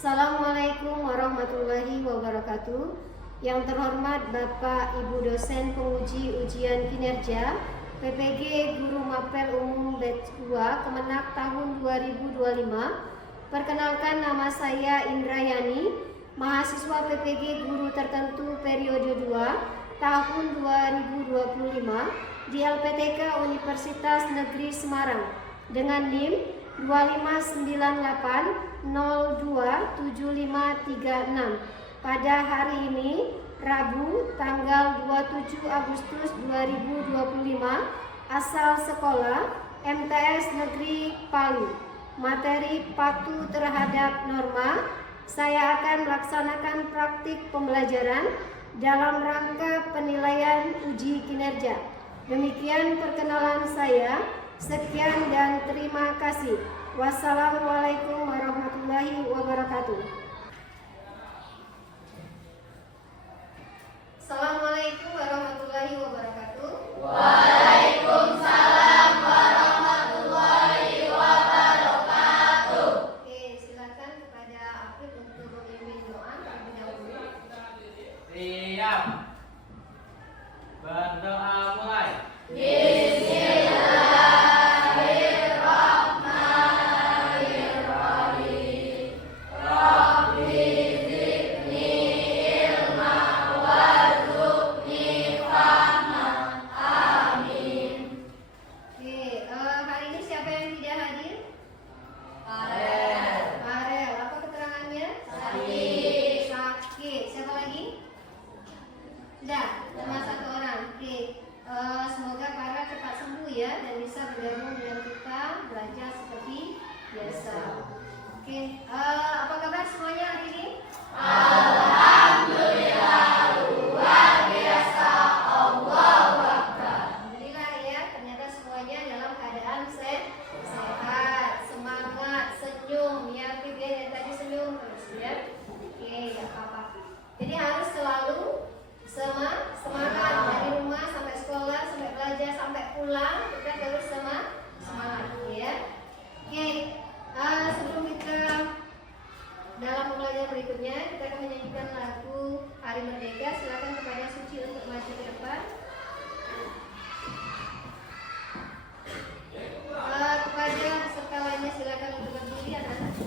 Assalamualaikum warahmatullahi wabarakatuh. Yang terhormat Bapak Ibu dosen penguji ujian kinerja PPG Guru Mapel Umum Batch 2 Kemenak tahun 2025. Perkenalkan, nama saya Indrayani, mahasiswa PPG Guru Tertentu periode 2 tahun 2025 di LPTK Universitas Negeri Semarang dengan NIM 2598027536. Pada hari ini, Rabu, tanggal 27 Agustus 2025, asal sekolah MTS Negeri Palu. Materi patuh terhadap norma. Saya akan melaksanakan praktik pembelajaran dalam rangka penilaian uji kinerja. Demikian perkenalan saya. Sekian dan terima kasih. Wassalamualaikum warahmatullahi wabarakatuh. Assalamualaikum warahmatullahi wabarakatuh. Waalaikumsalam warahmatullahi wabarakatuh. Oke, silakan kepada Afif untuk memimpin doa terlebih dahulu. Siap. Berdoa mulai. Semoga para cepat sembuh ya dan bisa bergabung dengan kita belajar seperti biasa. Oke, apa kabar semuanya hari ini? Alhamdulillah luar biasa. Allahu Akbar. Alhamdulillah ya, ternyata semuanya dalam keadaan sehat, semangat, senyum ya. Oke, dari tadi senyum terus ya. Oke, gak apa-apa. Jadi harus selalu semangat dari rumah sampai sekolah, sampai belajar, sampai pulang kita terus semangat ya. Oke, sebelum kita dalam pembelajaran berikutnya kita akan menyanyikan lagu Hari Merdeka. Silakan kepada Suci untuk maju ke depan. Kepada peserta lainnya silakan untuk berdiri anak-anak.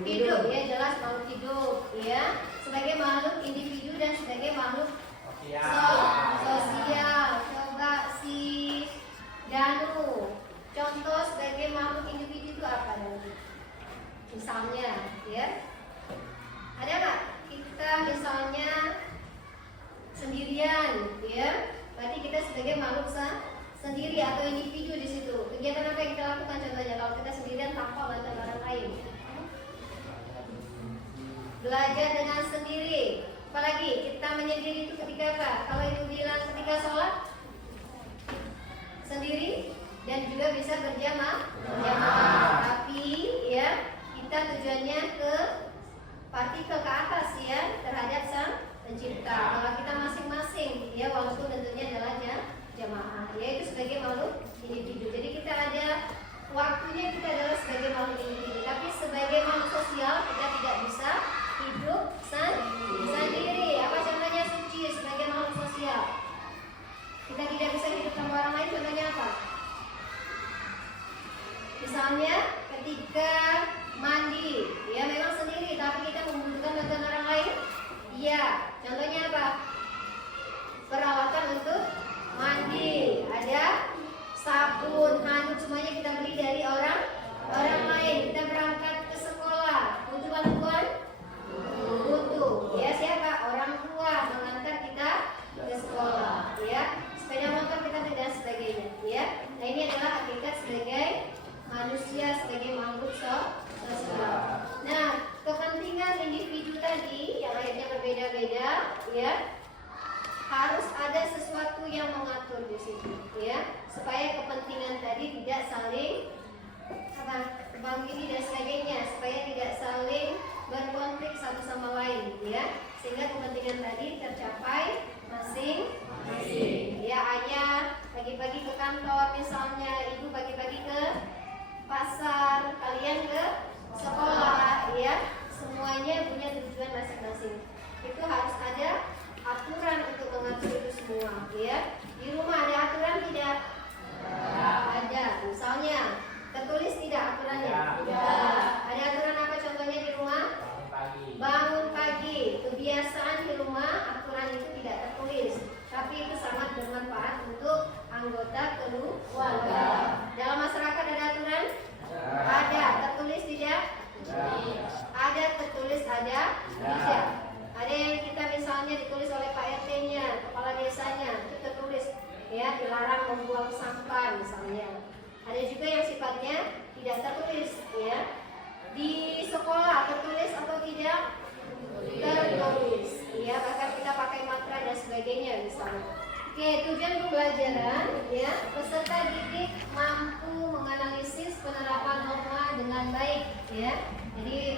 Hidup ya, jelas makhluk hidup ya, sebagai makhluk individu dan sebagai makhluk sosial. Coba si Danu, contoh sebagai makhluk individu itu apa Danu? Misalnya ya, ada nggak kita misalnya sendirian ya, berarti kita sebagai makhluk sendiri atau individu di situ. Kegiatan apa yang kita lakukan contohnya kalau kita sendirian tanpa bantuan orang lain? Belajar dengan sendiri. Apalagi kita menyendiri itu ketika apa? Kalau Ibu bilang ketika sholat sendiri dan juga bisa berjamaah. Tapi ya kita tujuannya ke partikel ke atas ya, terhadap Sang Pencipta. Kalau kita masing-masing ya, walaupun tentunya adalah jamaah ya, itu sebagai makhluk individu. Jadi kita ada waktunya kita adalah sebagai makhluk individu, tapi sebagai makhluk sosial kita tidak bisa hidup sendiri. Apa contohnya Suci sebagai makhluk sosial? Kita tidak bisa hidup tanpa orang lain, contohnya apa? Misalnya ketika mandi, ya memang sendiri, tapi kita membutuhkan bantuan orang lain. Iya, contohnya apa? Peralatan untuk mandi, ada sabun, handuk, semuanya kita beli dari orang lain. Kita berangkat ke sekolah, butuh bantuan? Butuh. Ya, siapa? Orang tua mengantar kita ke sekolah, ya. Sepeda motor kita beli dan sebagainya, ya. Nah, ini adalah hakikat sebagai manusia, sebagai makhluk sosial. Nah, kepentingan individu tadi yang akhirnya berbeda-beda, ya, harus ada sesuatu yang mengatur di situ, ya, supaya kepentingan tadi tidak saling bang ini dan sebagainya, supaya tidak saling berkonflik satu sama lain, ya, sehingga kepentingan tadi tercapai masing-masing. Ya, ayah pagi-pagi ke kantor misalnya, ibu pagi-pagi ke pasar, kalian ke sekolah, ya, semuanya punya tujuan masing-masing. Itu harus ada aturan untuk mengatur itu semua, ya. Di rumah ada aturan tidak? Ada. Misalnya tertulis tidak aturannya? Tidak. Ada aturan apa contohnya di rumah? Bangun pagi. Kebiasaan di rumah aturan itu tidak tertulis, tapi itu sangat bermanfaat untuk anggota keluarga. Dalam masyarakat ada aturan? Ada. Tertulis tidak? Ada. Tertulis ada? Tidak. Ada yang kita misalnya ditulis oleh Pak RT-nya, kepala desanya, itu tertulis, ya, dilarang membuang sampah misalnya. Ada juga yang sifatnya tidak tertulis, ya. Di sekolah tertulis atau tidak? Tertulis, ya, bahkan kita pakai mantra dan sebagainya misalnya. Oke, tujuan pembelajaran, ya, peserta didik mampu menganalisis penerapan norma dengan baik, ya. Jadi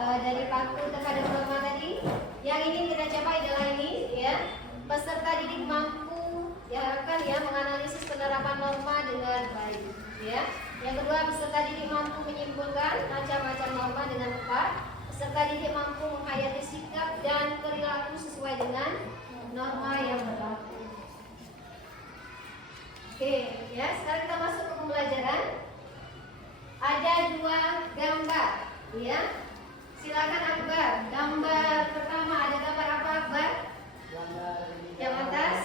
dari paku terhadap norma tadi, yang ingin kita capai adalah ini, ya, peserta didik mampu diharapkan, ya, menganalisis penerapan norma dengan baik, ya. Yang kedua, peserta didik mampu menyimpulkan macam-macam norma dengan tepat. Peserta didik mampu menghayati sikap dan perilaku sesuai dengan norma yang berlaku. Oke, ya, sekarang kita masuk ke pembelajaran. Ada dua gambar, ya. Silakan Akbar. Gambar pertama, ada gambar apa Akbar? Yang atas.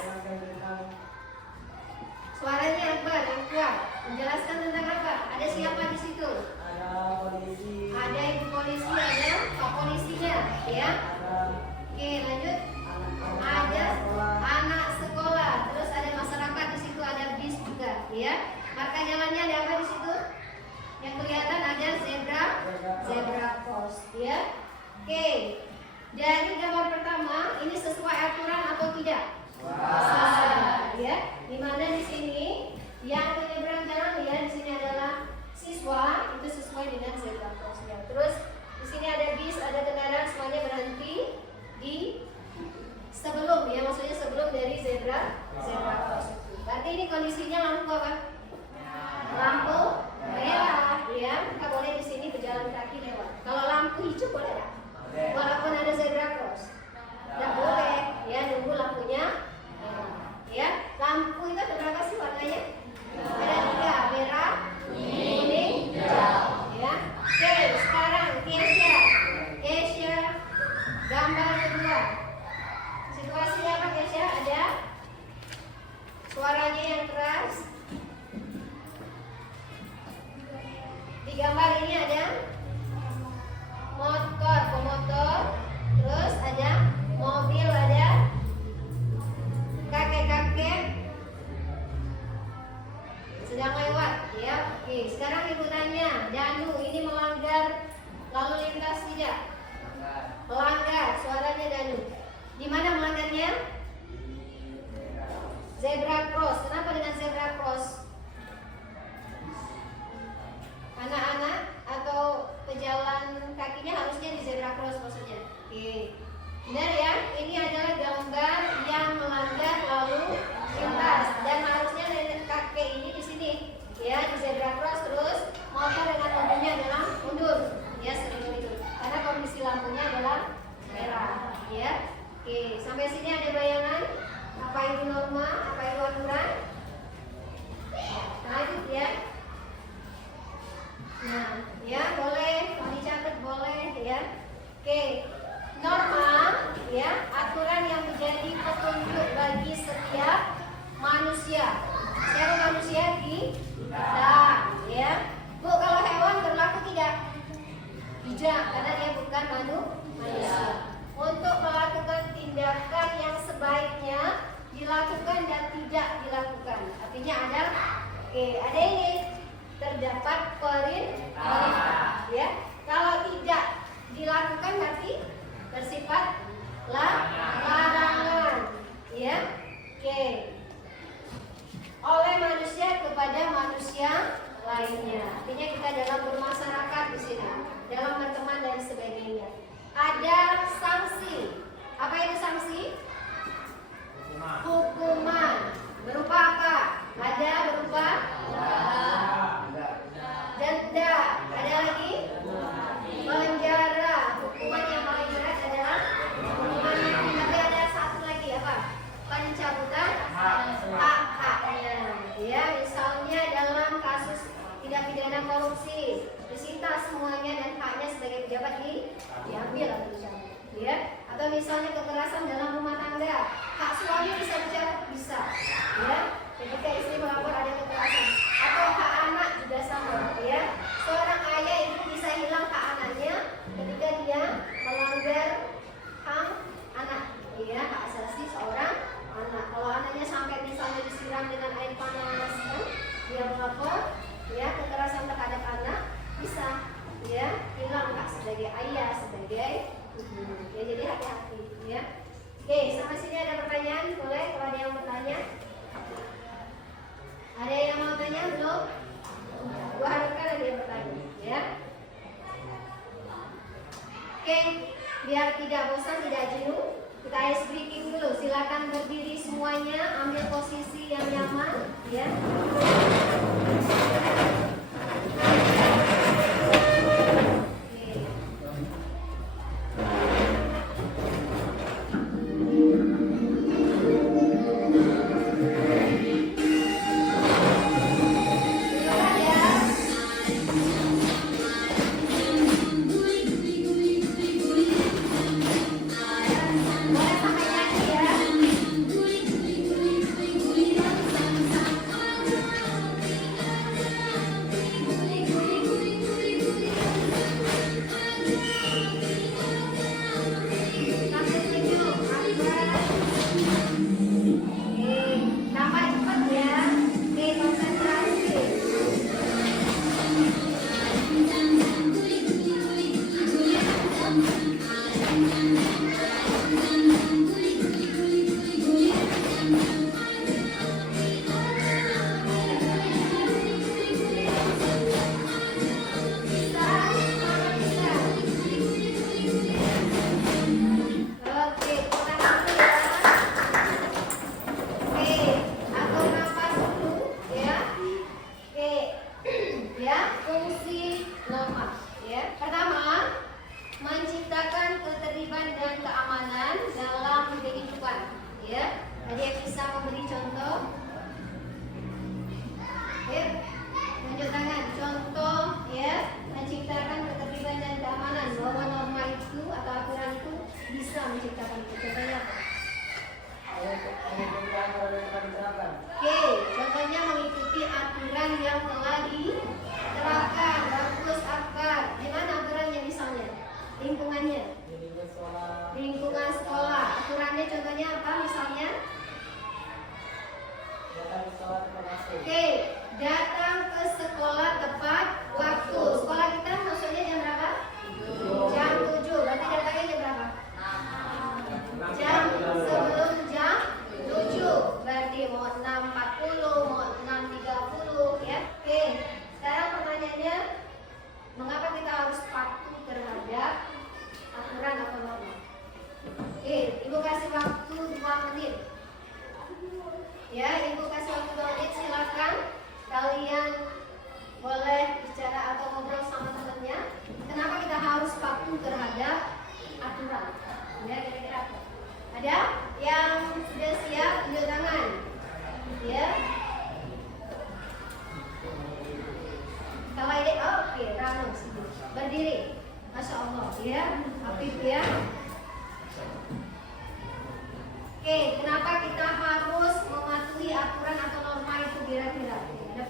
Suaranya Akbar yang kuat. Menjelaskan tentang apa? Ada siapa di situ? Ada polisi. Ada ibu polisi, ada pak polisinya, ya. Oke, lanjut. Ada anak sekolah. Terus ada masyarakat di situ, ada bis juga, ya. Marka jalannya ada apa di situ? Yang kelihatan ada zebra cross, ya. Oke. Dari gambar pertama, ini sesuai aturan atau tidak? Sesuai, ya. Dimana di sini yang menyeberang jalan, ya, di sini adalah siswa, itu sesuai dengan zebra cross, ya. Terus di sini ada bis, ada kendaraan, semuanya berhenti di sebelum, ya, maksudnya sebelum dari zebra cross. Berarti ini kondisinya lampu apa? Lampu merah, ya. Kita boleh di sini berjalan kaki lewat. Kalau lampu hijau boleh nggak? Walaupun ada zebra cross, nggak boleh, ya, nunggu lampunya merah, ya. Lampu itu ada berapa sih warnanya? Ada 3, merah, kuning, hijau, ya. Oke, sekarang Kesha, gambar kedua. Situasinya apa Kesha? Ada suaranya yang keras. Di gambar ini ada motor, pemotor, terus ada mobil, ada kakek-kakek sedang lewat, ya. Oke, sekarang ibu tanya, Danu ini melanggar lalu lintas tidak? Melanggar, suaranya Danu. Di mana melanggarnya? Zebra cross. Kenapa dengan zebra cross? Anak-anak atau pejalan kakinya harusnya di zebra cross maksudnya. Oke. Benar ya? Ini adalah gambar yang melanggar lalu lintas dan harusnya nenek kakek ini di sini, ya, di zebra cross, terus motor dengan mobilnya adalah mundur, ya, seperti itu. Karena kondisi lampunya adalah merah, ya. Oke, sampai sini ada bayangan apa itu norma, apa itu aturan? Lanjut, ya. Tidak, ya. Bu, kalau hewan berlaku tidak? Tidak, karena dia bukan manusia. Untuk melakukan tindakan yang sebaiknya dilakukan dan tidak dilakukan. Artinya ada ini terdapat perintah, ya. Kalau tidak dilakukan berarti bersifat larangan, ya. Oke. Oleh manusia kepada manusia lainnya. Artinya kita dalam bermasyarakat di sini, dalam berteman dan sebagainya. Ada sanksi. Apa itu sanksi? Hukuman. Berupa apa? Ada berupa denda. Ada lagi? Penjara. Hukuman yang paling berat adalah hukuman mati. Tapi ada satu lagi apa? Pencabutan hak-haknya. Ya, misalnya dalam kasus tindak pidana korupsi, disita semuanya dan haknya sebagai pejabat diambil atau dicabut. Ya, atau misalnya kekerasan dalam rumah tangga, hak suami bisa dicabut, bisa. Ya, ketika istri melapor ada kekerasan, atau hak anak juga sama. Ya, seorang ayah itu bisa hilang hak anaknya ketika dia melanggar hak anak. Ya, hak asasi seorang anak. Kalau anaknya sampai misalnya disiram dengan air panas, kan, dia melapor, ya, kekerasan terhadap anak, bisa, ya, hilang hak sebagai ayah, sebagai ibu. Ya, jadi hati-hati, ya. Oke, sampai sini ada pertanyaan? Boleh kalau ada yang bertanya? Ada yang mau tanya belum? Gua harapkan ada yang bertanya, ya. Oke, biar tidak bosan, tidak jenuh, kita ice breaking dulu. Silakan berdiri semuanya, ambil posisi yang nyaman, ya.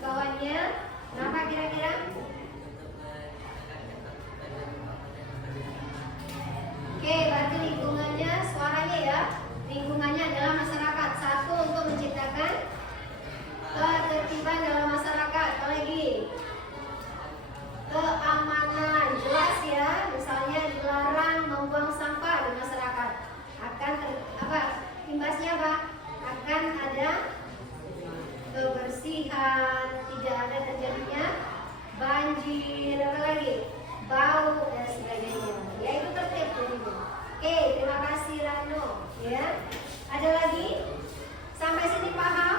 bawahnya. Kenapa kira-kira? Oke, berarti lingkungannya, suaranya ya. Lingkungannya adalah masyarakat. Satu, untuk menciptakan ketertiban dalam masyarakat. Apa lagi? Keamanan, jelas ya. Misalnya dilarang membuang sampah di masyarakat. Imbasnya apa? Akan ada kebersihan, tidak ada terjadinya banjir, apa lagi? Bau dan sebagainya. Ya, itu tertib dulu. Oke, terima kasih Rano. Ya, ada lagi? Sampai sini paham?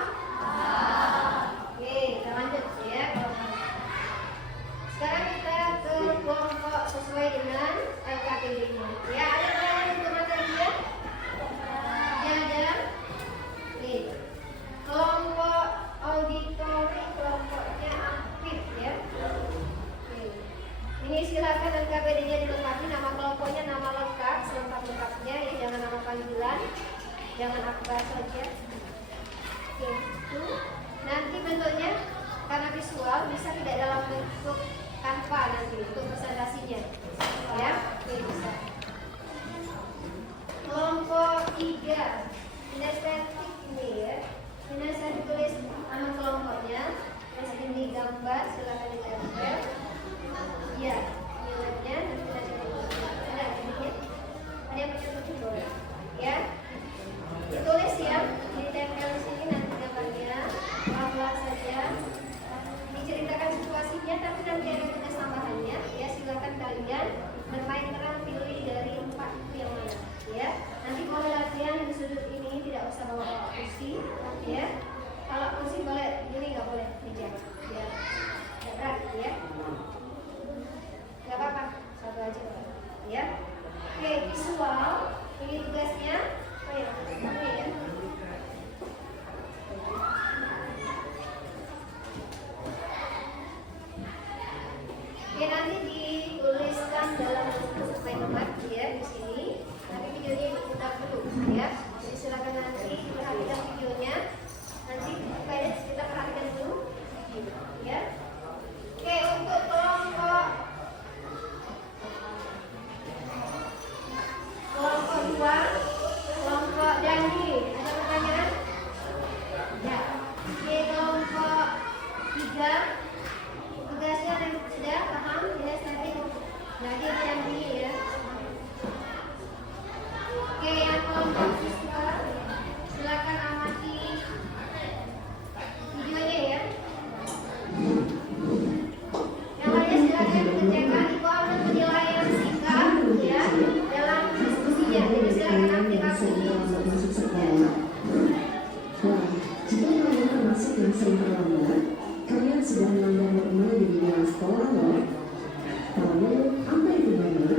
Oke, kita lanjut ya. Sekarang kita ke kelompok sesuai dengan LKPD-nya. Ya, ada pertanyaan untuk materinya? Ya, ada. Oke. Kelompok auditori, kelompoknya aktif ya. Oke. Ini silakan LKPD-nya dilengkapi, nama kelompoknya, nama lengkap, selengkap-lengkapnya ya, jangan nama panggilan, jangan akbar saja. Oke, itu nanti bentuknya karena visual bisa tidak dalam bentuk tanpa nanti untuk presentasinya ya. Oke, bisa. Kelompok 3 kinestetik ini ya. Ini saya ditulis nama kelompoknya, terus ini gambar, silakan digambar. Ya, nilainya nanti kita coba. Ada ini, ada yang pakai tulis boleh ya. Ditulis ya, ditempel di sini nanti gambarnya, pelan-pelan saja. Diceritakan situasinya, tapi nanti ada tugas tambahannya. Ya, silakan kalian bermain terang, pilih dari 4 itu yang mana. Ya, nanti boleh latihan di sudut ini, tidak usah bawa kursi. Ya, kalau kursi boleh, ini nggak boleh meja. Ya, nggak berat ya. Nggak apa-apa, satu aja. Ya, oke, visual. Ini tugasnya. Oh ya, ini ya. Oke, nanti dituliskan dalam bentuk sesuai nomor ya di sini. Tapi videonya diputar dulu ya. Jadi silakan nanti perhatikan videonya. Nanti kita perhatikan dulu ya. Oke, untuk kelompok 2, kelompok Dandi, ada pertanyaan? Ya. Oke, kelompok 3 tugasnya yang sudah paham ya, tadi lagi Dandi ya. Oke, yang kelompok siswa silakan amati videonya ya. Yang lainnya silakan dikerjakan. Ibu ambil penilaian singkat ya dalam diskusinya. Jadi silakan aplikasi. Jika kalian termasuk yang sering terlambat, kalian sudah melanggar norma di dalam sekolah loh. Lalu, apa itu norma?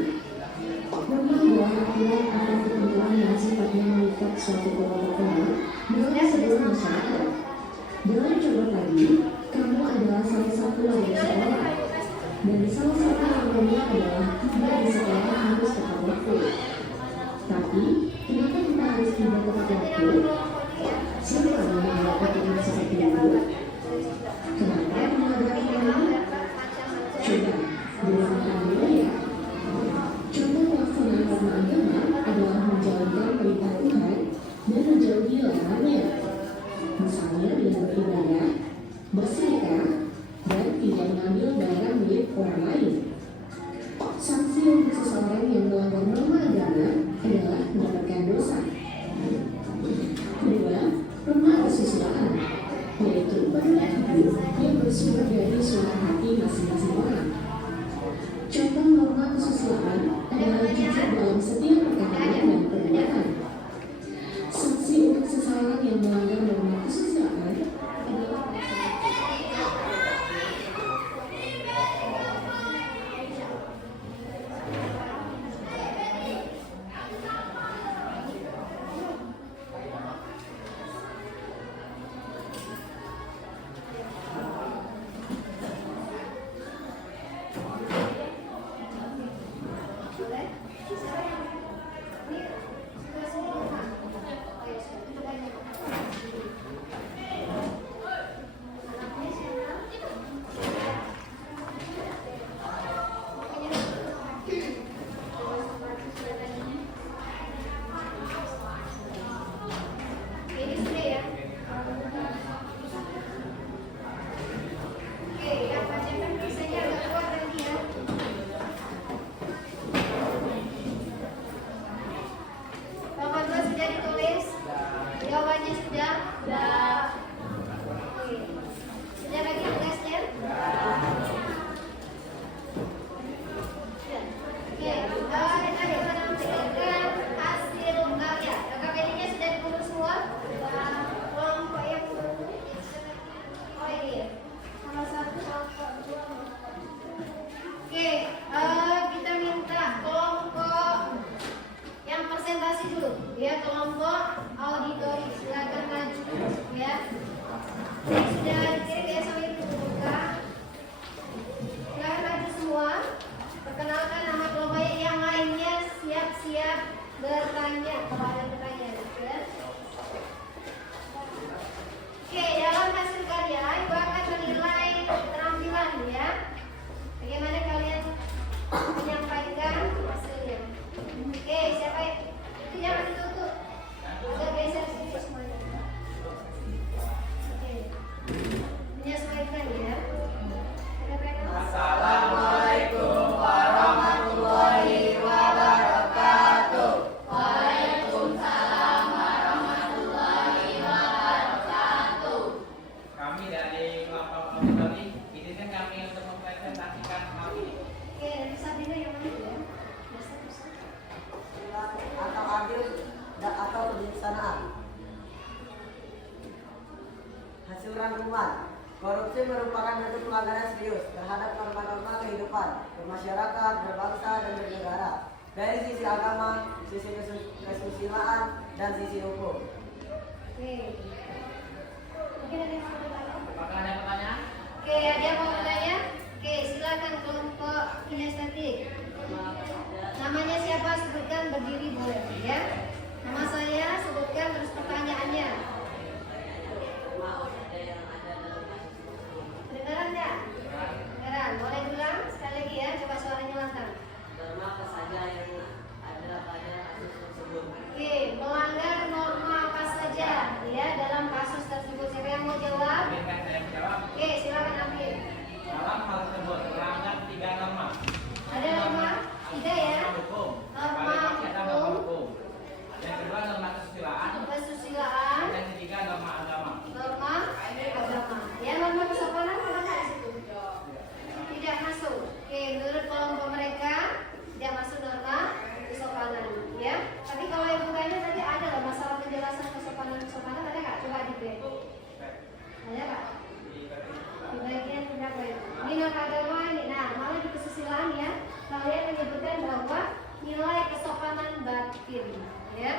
Norma adalah aturan atau ketentuan yang sifatnya mengikat suatu kelompok orang dalam sebuah masyarakat. Dalam contoh tadi, kamu adalah salah satu warga sekolah, dan salah satu normanya adalah tidak di sekolah harus tepat waktu. Tapi, kenapa kita harus tidak tepat waktu? Siapa yang membuat aturan seperti itu? Kenapa mengadakan norma? Coba, dilakukan dulu ya. Contoh pelaksanaan norma agama adalah menjalankan perintah Tuhan dan menjauhi larangannya. Misalnya dengan beribadah, bersedekah, dan tidak mengambil barang milik orang lain. Sanksi untuk seseorang yang melanggar norma agama adalah mendapatkan dosa. Kedua, norma kesusilaan, yaitu pedoman hidup yang bersumber dari suara hati masing-masing orang. Contoh norma kesusilaan adalah jujur dalam setiap perkataan dan perbuatan. Sanksi untuk seseorang yang melanggar norma kesusilaan adalah Oke, Sabrina yang mana ya? Biasa bisa. Atau adil atau kebijaksanaan. Hasil rangkuman. Korupsi merupakan bentuk pelanggaran serius terhadap norma-norma kehidupan bermasyarakat, berbangsa, dan bernegara dari sisi agama, sisi kesusilaan, dan sisi hukum. Oke. Mungkin ada yang mau bertanya? Apakah ada pertanyaan? Oke, ada yang mau bertanya? Oke, silakan kelompok kinestetik. Namanya siapa? Sebutkan, berdiri boleh ya. Nama saya, sebutkan terus pertanyaannya. Kedengaran nggak? Kedengaran. Boleh ulang sekali lagi ya. Coba suaranya lantang. Norma apa saja yang ada pada kasus tersebut? Oke, melanggar norma apa saja ya dalam kasus tersebut? Siapa yang mau jawab? Izinkan saya menjawab. Oke, silakan ambil. Dalam hal tersebut terdapat 3 norma. Ada norma 3 ya. Hukum. Norma Paling pasti ada norma hukum. hukum. Yang kedua norma kesusilaan. Kesusilaan, Yang ketiga norma agama. norma agama. Ya, norma kesopanan ada nggak di situ? Tidak masuk. Oke, menurut kelompok mereka tidak masuk norma kesopanan. Ya, tapi kalau yang bertanya tadi ada loh masalah penjelasan kesopanan ada nggak? Coba di back. Ada nggak? Di bagian berapa itu? Ini norma agama ini. Nah, malah di kesusilaan ya, kalian menyebutkan bahwa nilai kesopanan batin. Ya,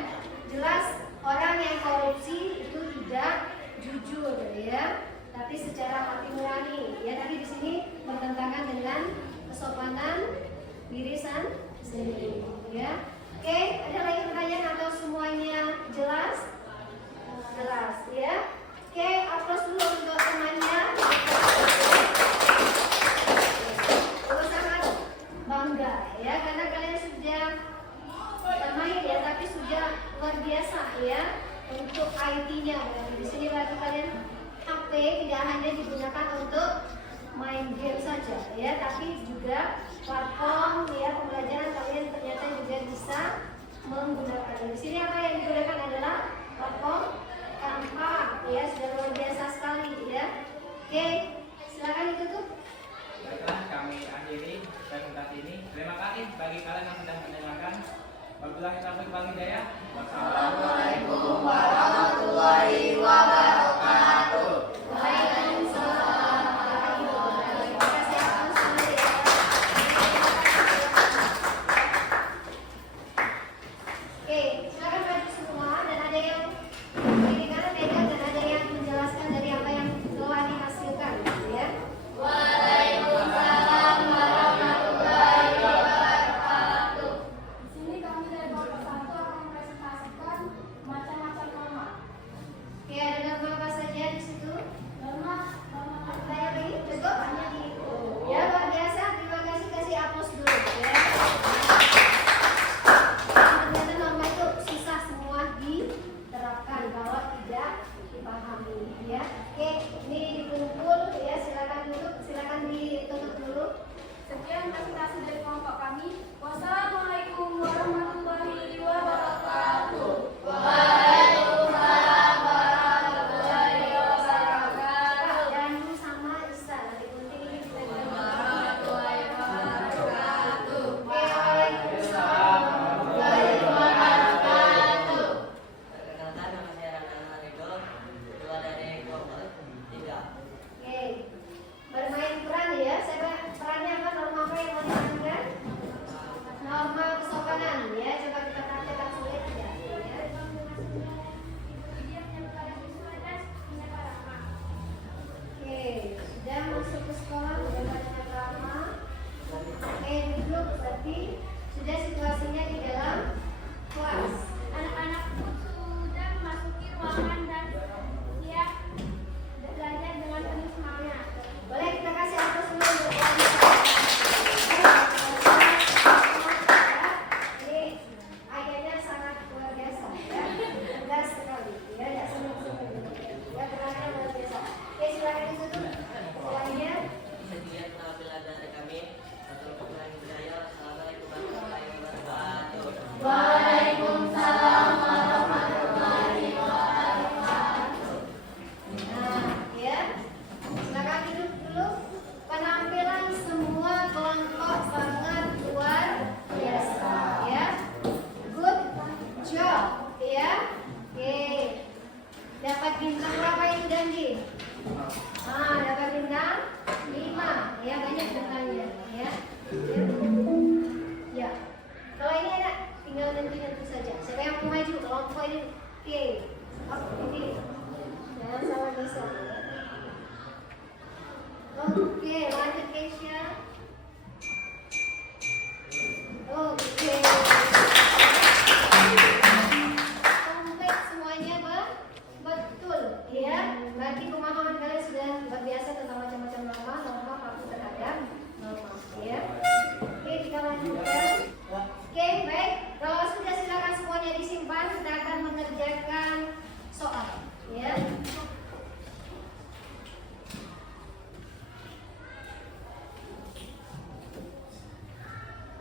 jelas orang yang korupsi itu tidak jujur ya, tapi secara hati nurani ya. Tapi di sini bertentangan dengan kesopanan diri sendiri ya. Oke, ada lagi pertanyaan atau semuanya jelas? Jelas ya. Oke, aplaus dulu untuk temannya. Aku sangat bangga ya karena kalian sudah mahir ya, tapi sudah luar biasa ya untuk IT-nya. Di sini berarti kalian HP tidak hanya digunakan untuk main game saja ya, tapi juga platform ya pembelajaran kalian ternyata juga bisa menggunakan. Di sini apa yang digunakan adalah platform Canva ya, sudah luar biasa sekali ya. Oke, silakan ditutup. Baiklah, kami akhiri presentasi ini. Terima kasih bagi kalian yang sudah mendengarkan. Wabillahi taufiq wal hidayah. Wassalamualaikum warahmatullahi wabarakatuh. Waalaikumsalam warahmatullahi wabarakatuh. Oke, silakan bagi semua dan ada yang kiri kanan pegang dan ada yang menjelaskan dari apa yang telah dihasilkan ya. Waalaikumsalam warahmatullahi wabarakatuh. Di sini kami dari kelompok 1 akan mempresentasikan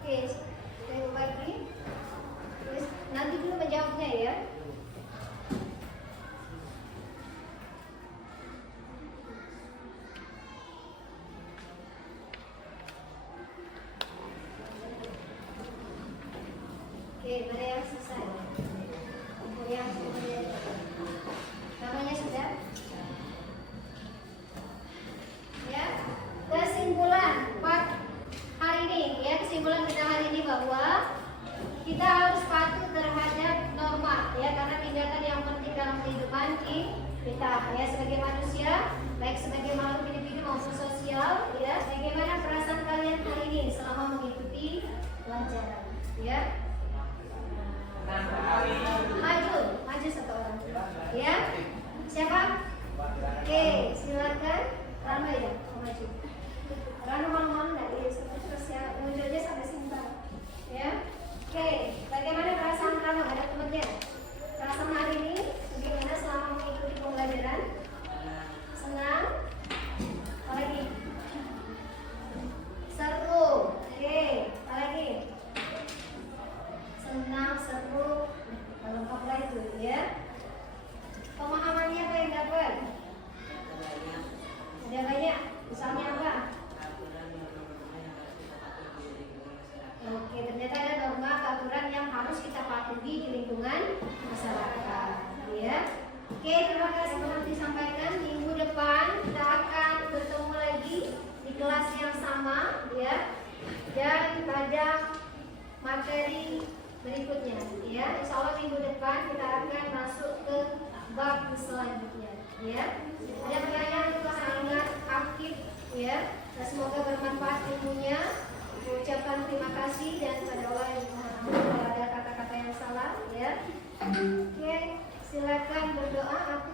Oke, saya bagi. Terus nanti dulu menjawabnya ya. Oke, mana yang selesai? Yang sudah. Namanya sudah? Ya. Kesimpulan hari ini, ya kesimpulan kita hari ini bahwa kita harus patuh terhadap norma, ya karena tindakan yang penting dalam kehidupan kita, ya sebagai manusia, baik sebagai makhluk individu maupun sosial, ya. Bagaimana perasaan kalian hari ini selama mengikuti pelajaran, ya? Maju satu orang, ya. Siapa? Oke, silakan. Rano ya, maju. Rano malu-malu nggak? Terus ya, muncul aja sampai sebentar, ya. Oke, bagaimana perasaan Rano? Ada temannya? Perasaan hari ini bagaimana selama mengikuti pembelajaran? Senang? Apa lagi? Seru. Oke, apa lagi? Senang, seru. Kalau apa itu, ya? Pemahamannya apa yang dapat? Ada banyak. Misalnya apa? Oke, ternyata ada norma aturan yang harus kita patuhi di lingkungan masyarakat, ya. Oke, terima kasih telah disampaikan. Minggu depan kita akan bertemu lagi di kelas yang sama, ya. Dan pada materi berikutnya, ya. Insya Allah minggu depan kita akan masuk ke bab selanjutnya, ya. Ada pertanyaan itu sangat aktif, ya. Dan semoga bermanfaat ilmunya. Ucapkan terima kasih dan pada Allah yang Maha kalau ada kata-kata yang salah, ya. Oke, silakan berdoa. Aku